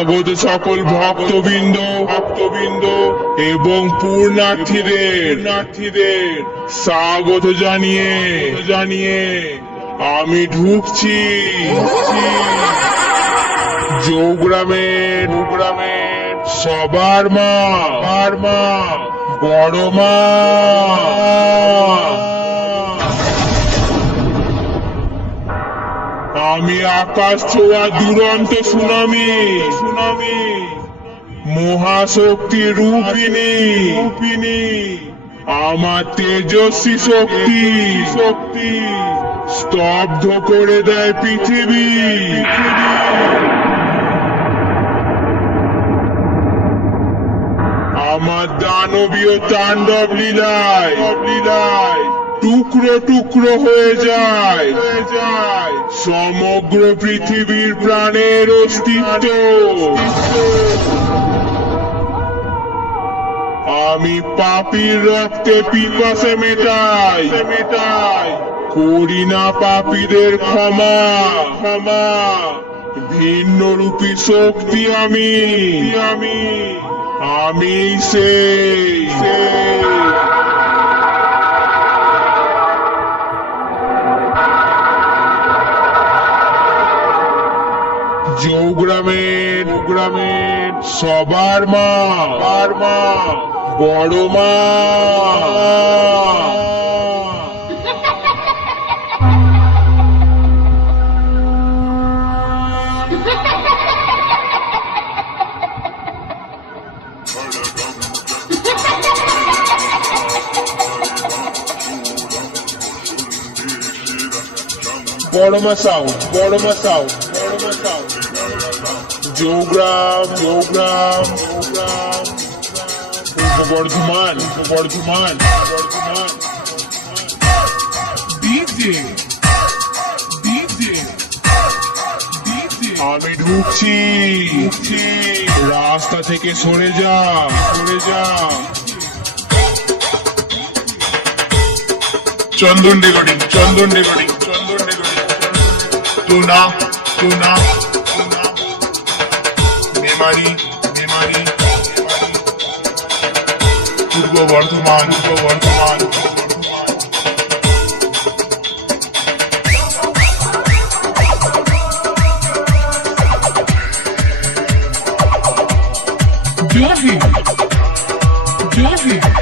আগত সকল ভক্তবৃন্দ ভক্তবৃন্দ এবং পূর্ণার্থীদের পূর্ণার্থীদের স্বাগত জানিয়ে জানিয়ে আমি ঢুকছি। যোগগ্রামের সবার মা সবার মা, বড় মা আকাশ ছোঁয়া দুরন্ত সুনামি। সুনামি। মহাশক্তি রূপিণী রূপিণী আমার তেজস্বী শক্তি। শক্তি। স্তব্ধ করে দেয় পৃথিবী। আমার দানবীয় তাণ্ডব লীলায়। টুকরো টুকরো হয়ে যায়। সমগ্র পৃথিবীর প্রাণের অস্তিত্ব। আমি পাপির রক্তে পিপাসে মেটাই। মেটাই করি না পাপীদের ক্ষমা। ক্ষমা ভিন্ন রূপী শক্তি আমি আমি। আমি সেই। সেই যোগগ্রামের গ্রামের সবার মা সবার মা, বড় মা। বড় মা সাউন্ড বড় মা সাউন্ড বড় মা sound যোগগ্রাম Joggram Joggram Purba Bardhaman Bardhaman Bardhaman DJ DJ আমি ঢুকছি। রাস্তা থেকে সরে যা সরে যা। Chandan recording Chandan recording Chandan recording. Tuna টুনা টুনা पूर्व वर्धमान पूर्व वर्धमान जय हिंद जय हिंद